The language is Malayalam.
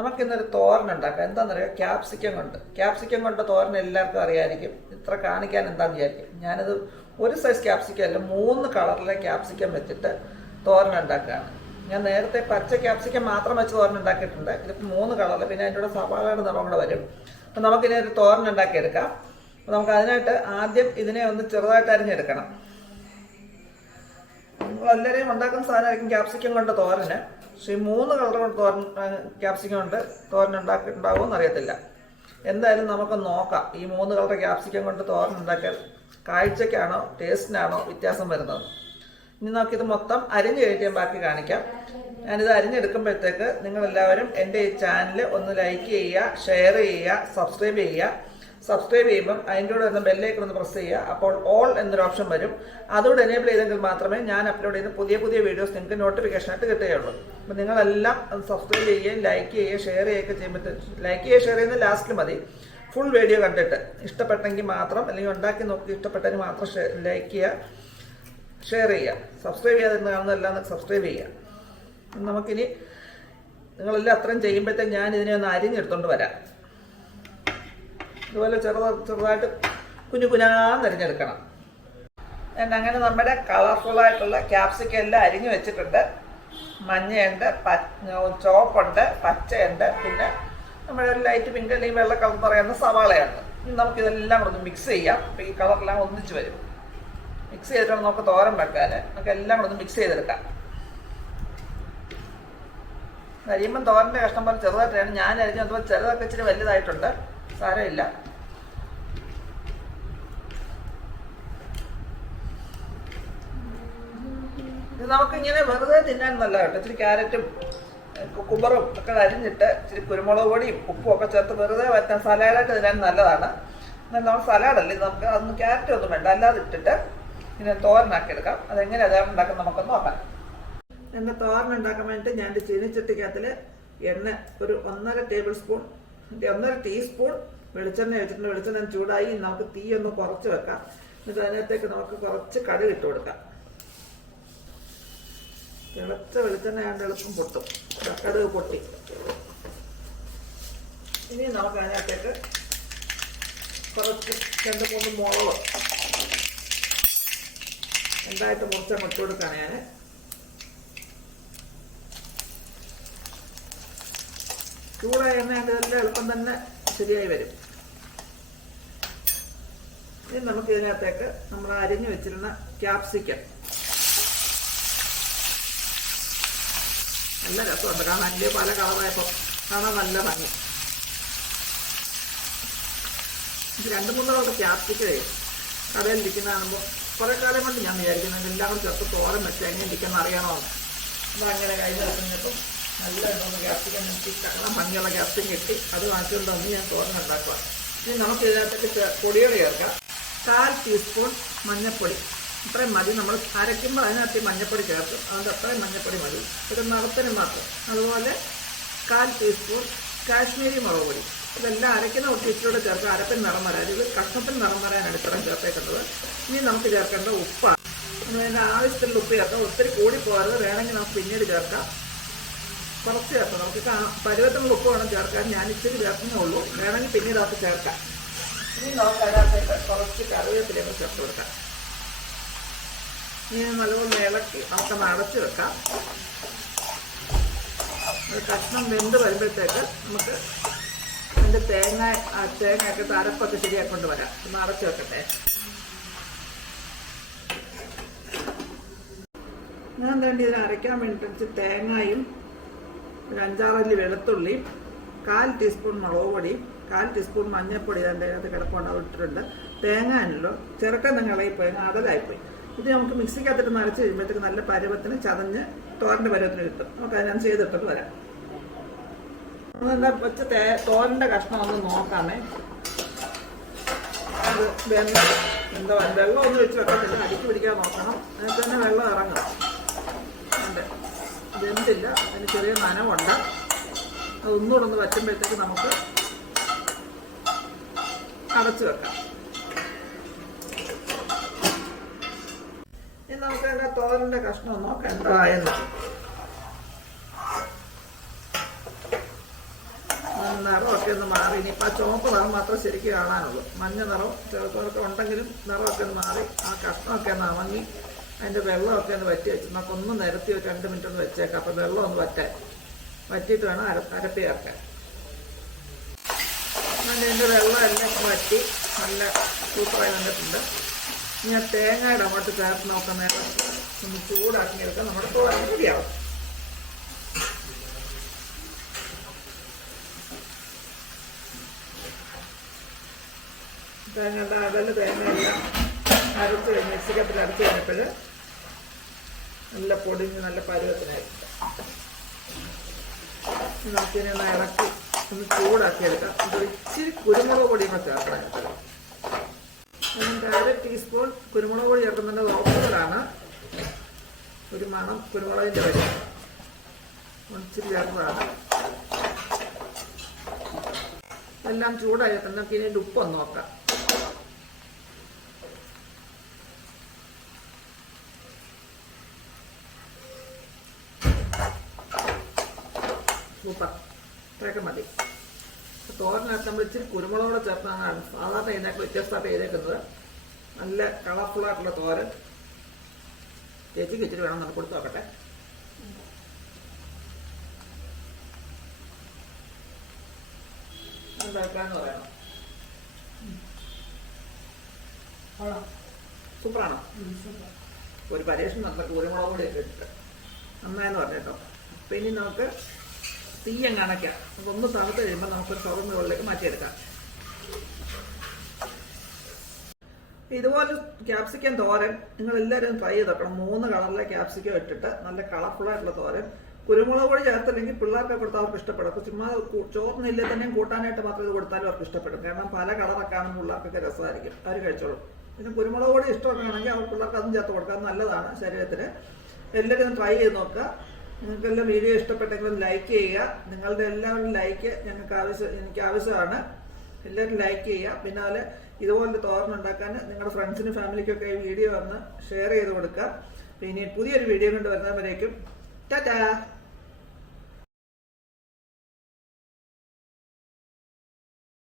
നമുക്കിന്നൊരു തോരൻ ഉണ്ടാക്കാം എന്താണെന്നറിയാം ക്യാപ്സിക്കം കൊണ്ട്. ക്യാപ്സിക്കം കൊണ്ട് തോരൻ എല്ലാവർക്കും അറിയാമായിരിക്കും ഇത്ര കാണിക്കാൻ എന്താണെന്ന് വിചാരിക്കും. ഞാനത് ഒരു സൈസ് ക്യാപ്സിക്കം അല്ല മൂന്ന് കളറിലെ ക്യാപ്സിക്കം വെച്ചിട്ട് തോരൻ ഉണ്ടാക്കുകയാണ്. ഞാൻ നേരത്തെ പച്ച ക്യാപ്സിക്കം മാത്രം വെച്ച് തോരൻ ഉണ്ടാക്കിയിട്ടുണ്ട്. ഇതിപ്പോൾ മൂന്ന് കളറിൽ പിന്നെ അതിന്റെ കൂടെ സവാളയുടെ നിറം കൂടെ വരും. അപ്പം നമുക്കിനി ഒരു തോരൻ ഉണ്ടാക്കിയെടുക്കാം. അപ്പം നമുക്ക് അതിനായിട്ട് ആദ്യം ഇതിനെ ഒന്ന് ചെറുതായിട്ട് അരിഞ്ഞെടുക്കണം. നമ്മളെല്ലാവരെയും ഉണ്ടാക്കുന്ന സാധനമായിരിക്കും ക്യാപ്സിക്കം കൊണ്ട് തോരന്. പക്ഷേ മൂന്ന് കളർ കൊണ്ട് തോരൻ ക്യാപ്സിക്കം കൊണ്ട് തോരൻ ഉണ്ടാക്കി ഉണ്ടാവുമെന്ന് അറിയത്തില്ല എന്തായാലും നമുക്ക് നോക്കാം. ഈ മൂന്ന് കളർ ക്യാപ്സിക്കം കൊണ്ട് തോരൻ ഉണ്ടാക്കിയാൽ കാഴ്ചയ്ക്കാണോ ടേസ്റ്റിനാണോ വ്യത്യാസം വരുന്നത്. ഇനി നമുക്കിത് മൊത്തം അരിഞ്ഞ് കഴിഞ്ഞാൽ ബാക്കി കാണിക്കാം. ഞാനിത് അരിഞ്ഞെടുക്കുമ്പോഴത്തേക്ക് നിങ്ങളെല്ലാവരും എന്റെ ഈ ചാനൽ ഒന്ന് ലൈക്ക് ചെയ്യുക ഷെയർ ചെയ്യുക സബ്സ്ക്രൈബ് ചെയ്യുക. സബ്സ്ക്രൈബ് ചെയ്യുമ്പം അതിന്റെ ഒന്ന് ബെല്ലേക്ക് ഒന്ന് പ്രസ് ചെയ്യുക. അപ്പോൾ ഓൾ എന്നൊരു ഓപ്ഷൻ വരും. അതുകൊണ്ട് എനേബിൾ ചെയ്തെങ്കിൽ മാത്രമേ ഞാൻ അപ്ലോഡ് ചെയ്യുന്ന പുതിയ പുതിയ വീഡിയോസ് നിങ്ങൾക്ക് നോട്ടിഫിക്കേഷൻ ആയിട്ട് കിട്ടുകയുള്ളൂ. അപ്പം നിങ്ങളെല്ലാം സബ്സ്ക്രൈബ് ചെയ്യുകയും ലൈക്ക് ചെയ്യുകയും ഷെയർ ചെയ്യുകയൊക്കെ ചെയ്യുമ്പോൾ ലൈക്ക് ചെയ്യുക ഷെയർ ചെയ്യുന്ന ലാസ്റ്റിൽ മതി. ഫുൾ വീഡിയോ കണ്ടിട്ട്. ഇഷ്ടപ്പെട്ടെങ്കിൽ മാത്രം അല്ലെങ്കിൽ ഉണ്ടാക്കി നോക്കി ഇഷ്ടപ്പെട്ടെങ്കിൽ മാത്രം ലൈക്ക് ചെയ്യുക. ഷെയർ ചെയ്യുക. സബ്സ്ക്രൈബ് ചെയ്യാതെ കാണുന്നതെല്ലാം സബ്സ്ക്രൈബ് ചെയ്യുക. നമുക്കിനി നിങ്ങളെല്ലാം അത്രയും ചെയ്യുമ്പോഴത്തേക്ക് ഞാൻ ഇതിനെ ഒന്ന് അരിഞ്ഞെടുത്തോണ്ട് വരാം. ഇതുപോലെ ചെറുത ചെറുതായിട്ട് കുഞ്ഞു ഞാൻ അങ്ങനെ നമ്മുടെ കളർഫുള്ളായിട്ടുള്ള ക്യാപ്സിക്കം എല്ലാം അരിഞ്ഞു വെച്ചിട്ടുണ്ട്. മഞ്ഞയുണ്ട് പ ചുവപ്പുണ്ട് പച്ചയുണ്ട്. പിന്നെ നമ്മുടെ ഒരു ലൈറ്റ് പിങ്ക് അല്ലെങ്കിൽ വെള്ള കളർ പറയുന്ന സവാളയുണ്ട്. നമുക്കിതെല്ലാം കൂടെ മിക്സ് ചെയ്യാം. അപ്പോൾ ഈ കളറെല്ലാം ഒന്നിച്ച് വരും. മിക്സ് ചെയ്തിട്ടാണ് നമുക്ക് തോരൻ വെക്കാൻ നമുക്ക് എല്ലാം കൂടെ മിക്സ് ചെയ്തെടുക്കാം. അരിയുമ്പം തോരന്റെ കഷ്ടം പോലെ ചെറുതായിട്ടാണ്. ഞാൻ അരിഞ്ഞത് അതുപോലെ ചെറുതൊക്കെ ഇച്ചിരി വലുതായിട്ടുണ്ട്. സാരമില്ല ഇത് നമുക്ക് ഇങ്ങനെ വെറുതെ തിന്നാൻ നല്ല കേട്ടോ ഇച്ചിരി ക്യാരറ്റും കുക്കുമ്പറും ഒക്കെ അരിഞ്ഞിട്ട് ഇച്ചിരി കുരുമുളക് പൊടിയും ഉപ്പും ഒക്കെ ചേർത്ത് വെറുതെ വരുത്താൻ സലാഡായിട്ട് തിന്നാൻ നല്ലതാണ്. എന്നാൽ നമ്മൾ സലാഡല്ലേ നമുക്ക് അതൊന്നും ക്യാരറ്റ് ഒന്നും വേണ്ട. അല്ലാതെ ഇട്ടിട്ട് ഇങ്ങനെ തോരനാക്കി എടുക്കാം. അതെങ്ങനെ അതാണ് ഉണ്ടാക്കുന്നത് നമുക്കൊന്ന് നോക്കാം. എന്റെ തോരൻ ഉണ്ടാക്കാൻ വേണ്ടിയിട്ട് ഞാൻ ചീനിച്ചട്ടിക്കകത്തിൽ എണ്ണ ഒരു ഒന്നര ടേബിൾ സ്പൂൺ ഒന്നര ടീസ്പൂൺ വെളിച്ചെണ്ണ വെച്ചിട്ടുണ്ട്. വെളിച്ചെണ്ണ ചൂടായി നമുക്ക് തീ ഒന്ന് കുറച്ച് വെക്കാം. എന്നിട്ട് അതിനകത്തേക്ക് നമുക്ക് കുറച്ച് കടുക് ഇട്ട് കൊടുക്കാം. തിളച്ച വെളിച്ചെണ്ണ ആണ്ട് എളുപ്പം പൊട്ടും. കടുക് പൊട്ടി. ഇനി നമുക്ക് അതിനകത്തേക്ക് കുറച്ച് രണ്ട് മൂന്ന് മുളക്. രണ്ടായിട്ട് മുറിച്ചാൽ ഇട്ട് കൊടുക്കുകയാണ് ഞാൻ ചൂടായ എണ്ണ ഇതെല്ലാം എളുപ്പം തന്നെ ശരിയായി വരും. ഇനി നമുക്ക് ഇതിനകത്തേക്ക് നമ്മൾ അരിഞ്ഞു വെച്ചിരുന്ന ക്യാപ്സിക്കം നല്ല രസമുണ്ട്. കാണാൻ അല്ലേ പല കളറായപ്പോൾ കാണാൻ നല്ല ഭംഗി. രണ്ടു മൂന്ന് കളർ ക്യാപ്സിക്കേ കടയിൽ ഇരിക്കുന്ന കാണുമ്പോൾ കുറേ കാലം കൊണ്ട് ഞാൻ വിചാരിക്കുന്നുണ്ട് എല്ലാം കൂടെ ചേർത്ത് തോരൻ വെച്ച് എങ്ങനെ ഇരിക്കുന്ന അറിയണമെന്ന് നമ്മളങ്ങനെ കഴിഞ്ഞ നിൽക്കുന്നപ്പം നല്ല ഒന്ന് ക്യാപ്സിക്കം കിട്ടി നല്ല ഭംഗിയുള്ള ക്യാപ്സിക്കം കിട്ടി. അത് മാറ്റിക്കൊണ്ട് വന്ന് ഞാൻ തോരൻ ഉണ്ടാക്കുക ഇനി നമുക്ക് ഇതിനകത്തേക്ക് പൊടികൾ ചേർക്കാം. കാൽ ടീസ്പൂൺ മഞ്ഞൾപ്പൊടി ഇത്രയും മതി. നമ്മൾ അരയ്ക്കുമ്പോൾ അതിനകത്ത് ഈ മഞ്ഞൾപ്പൊടി ചേർക്കും. അതുകൊണ്ട് അത്രയും മഞ്ഞൾപ്പൊടി മതി. ഒരു നിറത്തിന് മാത്രം. അതുപോലെ കാൽ ടീസ്പൂൺ കാശ്മീരി മുളക് പൊടി. ഇതെല്ലാം അരയ്ക്കുന്ന ഒട്ടിച്ചിലൂടെ ചേർക്കുക അരപ്പിന് നിറം വരാൻ ഇത് കഷ്ണത്തിന് നിറം വരാനാണ് ഇത്രയും ചേർത്തേക്കുന്നത്. ഇനി നമുക്ക് ചേർക്കേണ്ട ഉപ്പാണ്. അതിന്റെ ആവശ്യത്തിലുള്ള ഉപ്പ് ചേർക്കാം. ഒത്തിരി കൂടി പോകരുത്. വേണമെങ്കിൽ നമുക്ക് പിന്നീട് ചേർക്കാം. കുറച്ച് ചേർക്കാം. നമുക്ക് പരുവത്തിനുള്ള ഉപ്പ് വേണം ചേർക്കാൻ. ഞാൻ ഇച്ചിരി ചേർക്കുന്നേ ഉള്ളൂ. വേണമെങ്കിൽ പിന്നീട് അത് ചേർക്കാം. ഇനി നമുക്ക് അതിനകത്തേക്ക് കുറച്ച് കറിവേപ്പിലേക്ക് ചേർത്ത് കൊടുക്കാം. ഇനി നല്ലപോലെ ഇളക്കി നമുക്ക് അടച്ച് വെക്കാം. ഒരു കഷ്ണം വെന്ത് വരുമ്പോഴത്തേക്ക് നമുക്ക് അതിന്റെ തേങ്ങ തേങ്ങയൊക്കെ അരപ്പൊക്കെ ശരിയാക്കൊണ്ട് വരാം. ഒന്ന് അടച്ച് വെക്കട്ടെ. ഞാൻ വേണ്ടി ഇതിന് അരയ്ക്കാൻ വേണ്ടിയിട്ട് തേങ്ങയും ഒരു അഞ്ചാറല്ലി വെളുത്തുള്ളി കാൽ ടീസ്പൂൺ മുളക് പൊടി കാൽ ടീസ്പൂൺ മഞ്ഞൾപ്പൊടി അതിന്റെ അകത്ത് കിടപ്പുണ്ട് ഇട്ടിട്ടുണ്ട്. തേങ്ങ ആണല്ലോ ചെറുക്കം നിങ്ങൾ ഇളകിപ്പോയി അടലായിപ്പോയി. ഇത് നമുക്ക് മിക്സിക്കകത്തിട്ട് നരച്ച് കഴിയുമ്പോഴത്തേക്ക് നല്ല പരുവത്തിന് ചതഞ്ഞ് തോരന്റെ പരുവത്തിന് കിട്ടും. നമുക്ക് അതിനകത്ത് ചെയ്തിട്ടിട്ട് വരാം. അതെന്താ വെച്ച് തേ തോരന്റെ കഷ്ണം ഒന്ന് നോക്കാമേ. അത് വെള്ളം എന്താ വെള്ളം ഒന്ന് വെച്ച് വെക്കത്തില്ല അടിക്ക് പിടിക്കാൻ നോക്കണം. അതിനകത്ത് തന്നെ വെള്ളം ഇറങ്ങും ഉണ്ട് വെന്തില്ല അതിന് ചെറിയ നനവുണ്ട്. അത് ഒന്നുകൂടെ ഒന്ന് വറ്റുമ്പോഴത്തേക്ക് നമുക്ക് അടച്ചു വെക്കാം. ഇനി നമുക്ക് അതിന്റെ തോരന്റെ കഷ്ണം നോക്കാം. എന്തായെന്ന് നിറമൊക്കെ ഒന്ന് മാറി. ഇനിയിപ്പോൾ ആ ചുവപ്പ് നിറം മാത്രം ശരിക്കും കാണാനുള്ളൂ. മഞ്ഞ നിറം ചെറുതൊക്കെ ഉണ്ടെങ്കിലും നിറമൊക്കെ ഒന്ന് മാറി. ആ കഷ്ണമൊക്കെ ഒന്ന് അമങ്ങി അതിന്റെ വെള്ളമൊക്കെ ഒന്ന് വറ്റി വെച്ച് നമുക്ക് ഒന്ന് നിരത്തി ഒരു രണ്ട് മിനിറ്റ് ഒന്ന് വെച്ചേക്കാം. അപ്പോൾ വെള്ളം ഒന്ന് വറ്റാൻ വറ്റിയിട്ട് വേണം അര അരപ്പി ചേർക്കാൻ അങ്ങനെ വെള്ളം എല്ലാം വറ്റി. നല്ല സൂപ്പറായി വന്നിട്ടുണ്ട്. ഇനി തേങ്ങയുടെ അങ്ങോട്ട് ചേർത്ത് നോക്കുന്നേരം ഒന്ന് ചൂടാക്കി എടുക്കാൻ നമ്മുടെ തോരൻ റെഡിയാവും തേങ്ങയുടെ അകൽ തേങ്ങയെല്ലാം അരച്ച് മിക്സിക്കത്തിൽ അരച്ച് കഴിഞ്ഞപ്പോൾ നല്ല പൊടിഞ്ഞ് നല്ല പരുവത്തിനായി നമുക്കിനി ഒന്ന് ഇളക്കി ഒന്ന് ചൂടാക്കി എടുക്കാം ഇത് ഇച്ചിരി കുരുമുളക് പൊടിയും കൂടെ ചേർക്കണം. അതിന്റെ അര ടീസ്പൂൺ കുരുമുളക് പൊടി ചേർക്കുന്നതിന്റെ ഓപ്പുകളാണ് ഒരു മണം കുരുമുളകിന്റെ വരി ഇച്ചിരി ചേർന്നതാണ് എല്ലാം ചൂടായി. നമുക്ക് ഇനി ഉപ്പൊന്ന് നോക്കാം. സൂപ്പർ. ഇത്രയൊക്കെ മതി. തോരനകത്ത് നമ്മൾ ഇച്ചിരി കുരുമുളകൂടെ ചേർത്താണ് സാധാരണ ഇതിനൊക്കെ വ്യത്യസ്തമായിട്ട് ചെയ്തേക്കുന്നത്. നല്ല കളർഫുൾ ആയിട്ടുള്ള തോരൻ. ചേച്ചിക്ക് ഇച്ചിരി വേണം നമുക്ക് കൊടുത്തു നോക്കട്ടെ. ഉണ്ടാക്കാന്ന് പറയണം? സൂപ്പറാണോ? ഒരു പരീക്ഷണം നമുക്ക് കുരുമുളക് കൂടി ഇട്ടിട്ട്. നന്നായെന്ന് പറഞ്ഞേട്ടോ അപ്പം ഇനി നമുക്ക് തീയം കണക്കാം ഒന്ന് തണുത്ത് കഴിയുമ്പോൾ നമുക്കൊരു തുറന്ന മുകളിലേക്ക് മാറ്റിയെടുക്കാം. ഇതുപോലെ ക്യാപ്സിക്കൻ തോരൻ നിങ്ങൾ എല്ലാവരും ട്രൈ ചെയ്ത് മൂന്ന് കളറിലെ ക്യാപ്സിക്കം ഇട്ടിട്ട് നല്ല കളർഫുൾ ആയിട്ടുള്ള തോരൻ. കുരുമുളക് പൊടി ചേർത്തില്ലെങ്കിൽ പിള്ളേർക്ക് കൊടുത്താൽ അവർക്ക് ഇഷ്ടപ്പെടും. ചുമ്മാ ചോറിനില്ല തന്നെയും കൂട്ടാനായിട്ട് മാത്രം ഇത് കൊടുത്താലും അവർക്ക് ഇഷ്ടപ്പെടും. കാരണം പല കളറൊക്കെ ആണെങ്കിൽ പിള്ളേർക്കൊക്കെ രസമായിരിക്കും. അവർ കഴിച്ചോളും. പിന്നെ കുരുമുളക് പൊടി ഇഷ്ടമൊക്കെ ആണെങ്കിൽ അവർ പിള്ളേർക്ക് അതും ചേർത്ത് കൊടുക്കാം. നല്ലതാണ് ശരീരത്തിന്. എല്ലാവരും ട്രൈ ചെയ്ത് നോക്കുക. നിങ്ങൾക്കെല്ലാം വീഡിയോ ഇഷ്ടപ്പെട്ടെങ്കിൽ ലൈക്ക് ചെയ്യുക. നിങ്ങളുടെ എല്ലാവരും ലൈക്ക് ഞങ്ങൾക്ക് ആവശ്യം എനിക്ക് ആവശ്യമാണ്. എല്ലാവരും ലൈക്ക് ചെയ്യുക. പിന്നാലെ ഇതുപോലത്തെ ഉണ്ടാക്കാൻ നിങ്ങളുടെ ഫ്രണ്ട്സിനും ഫാമിലിക്കൊക്കെ ഈ വീഡിയോ വന്ന് ഷെയർ ചെയ്ത് കൊടുക്കുക പിന്നെ പുതിയൊരു വീഡിയോ കൊണ്ട് വരുന്നവരേക്കും ടാറ്റാ